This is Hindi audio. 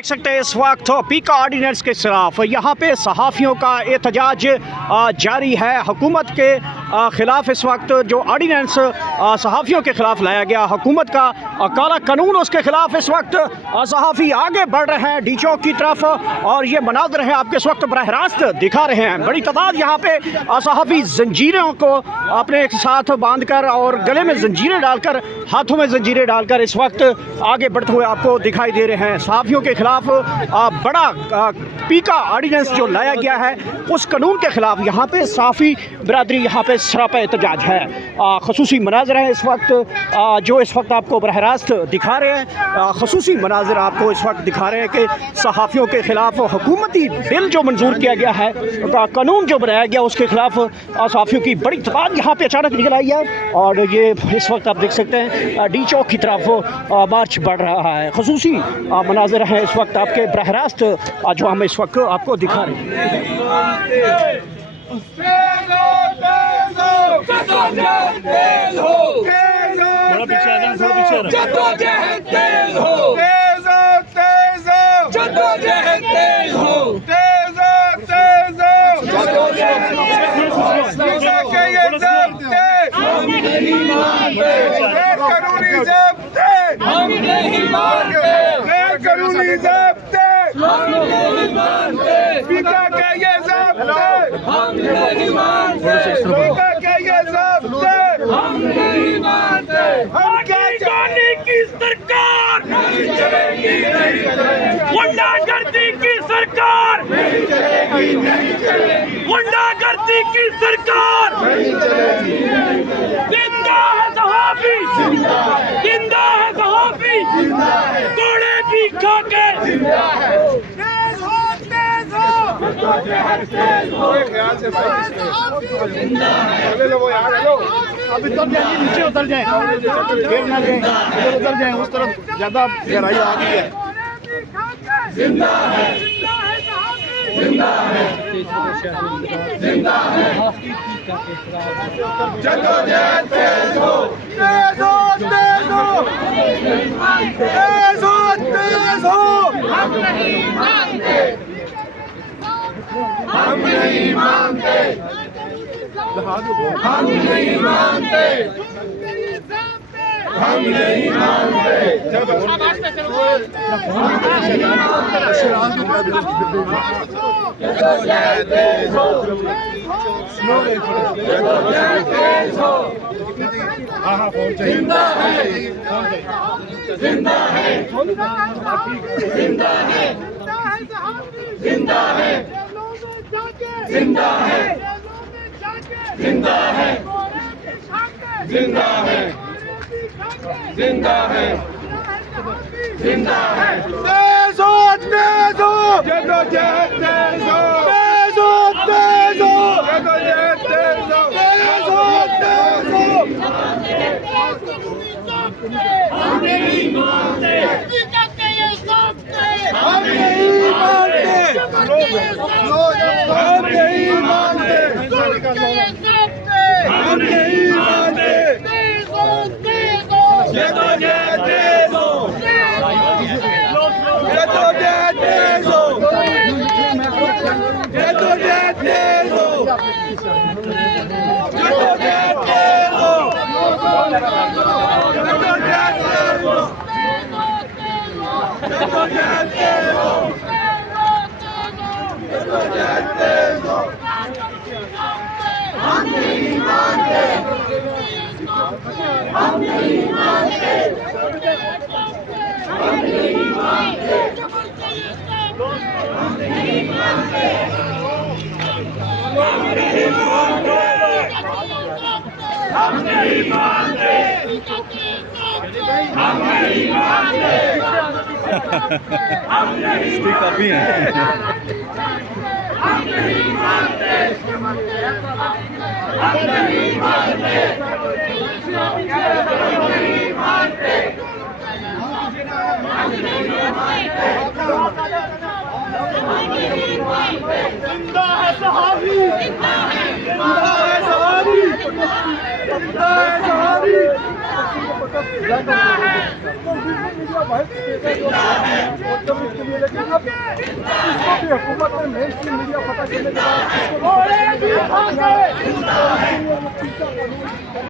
देख सकते हैं इस वक्त पीका ऑर्डिनेंस के खिलाफ यहाँ पे सहाफ़ियों का एहतजाज जारी है। हुकूमत के ख़िलाफ़ इस वक्त जो ऑर्डिनेंस सहाफ़ियों के ख़िलाफ़ लाया गया, हुकूमत का काला कानून, उसके ख़िलाफ़ इस वक्त सहाफ़ी आगे बढ़ रहे हैं डी चौक की तरफ। और ये मनाज़र हैं आपके इस वक्त बरह रास्त दिखा रहे हैं। बड़ी तादाद यहाँ पे सहाफ़ी जंजीरों को अपने साथ बांध कर और गले में जंजीरें डालकर, हाथों में जंजीरें डालकर इस वक्त आगे बढ़ते हुए आपको दिखाई दे रहे हैं। सहाफ़ियों के ख़िलाफ़ बड़ा पीका ऑर्डिनेंस जो लाया गया है, उस कानून के ख़िलाफ़ यहाँ पे सहाफ़ी बरादरी यहाँ पे सरापा एहतजाज है। ख़ुसूसी मनाज़र हैं इस वक्त जो इस वक्त आपको बरह रास्त दिखा रहे हैं। ख़ुसूसी मनाज़र आपको इस वक्त दिखा रहे हैं कि सहाफ़ियों के ख़िलाफ़ हुकूमती बिल जो मंजूर किया गया है, कानून जो बनाया गया, उसके ख़िलाफ़ सहाफ़ियों की बड़ी तादाद यहाँ पे अचानक निकल आई है। और ये इस वक्त आप देख सकते हैं डी चौक की तरफ मार्च बढ़ रहा है। ख़ुसूसी मनाज़र हैं इस वक्त आपके बरह रास्त जो हम इस वक्त आपको दिखा रहे हैं। गुंडागर्दी की सरकार, गुंडागर्दी की सरकार, जिंदा है सहाफ़ी, जिंदा है सहाफ़ी, कोड़े भी खा के तेज हो, तेज हो, अभी उतर जाए, नीचे उतर जाए, गिर ना जाए, इधर उतर जाए, उस तरफ ज़्यादा गहराई आ गई है। जिंदा है, जिंदा है, जिंदा है, जद्दोजहद तेज हो, तेज हो, तेज हो, तेज हो, तेज हो। हम नहीं मानते, हम नहीं मानते, हम नहीं मानते, हम नहीं मानते। जिंदा है, जिंदा है, जिंदा है, जिंदा है, जिंदा है, जिंदा है, जिंदा है, जिंदा है, जिंदा है। तेज हो, तेज हो, जद्दोजहद तेज हो, तेज हो, तेज हो, जद्दोजहद तेज हो, तेज हो, तेज हो। हम नहीं मानते, हम नहीं मानते, हम नहीं मानते, हम नहीं मानते। जद्दोजहद तेज हो, जद्दोजहद तेज हो, जद्दोजहद तेज हो, जद्दोजहद तेज हो, जद्दोजहद तेज हो, जद्दोजहद तेज हो, जद्दोजहद तेज हो। हम नहीं मानते, हम नहीं मानते, हम नहीं मानते, हम नहीं मानते, हम नहीं मानते, हम नहीं मानते, हम नहीं मानते, हम नहीं कॉपी है। हम नहीं मानते, हम नहीं मानते, हम नहीं मानते, हम नहीं मानते। जिंदा है सहाफ़ी, जिंदा है सहाफ़ी, जिंदा है सहाफ़ी, जिंदा है। का वाइस स्पीकर जो के लिए, लेकिन अब इसको भी हुकूमत ने मेन स्ट्रीम मीडिया पता करने के बाद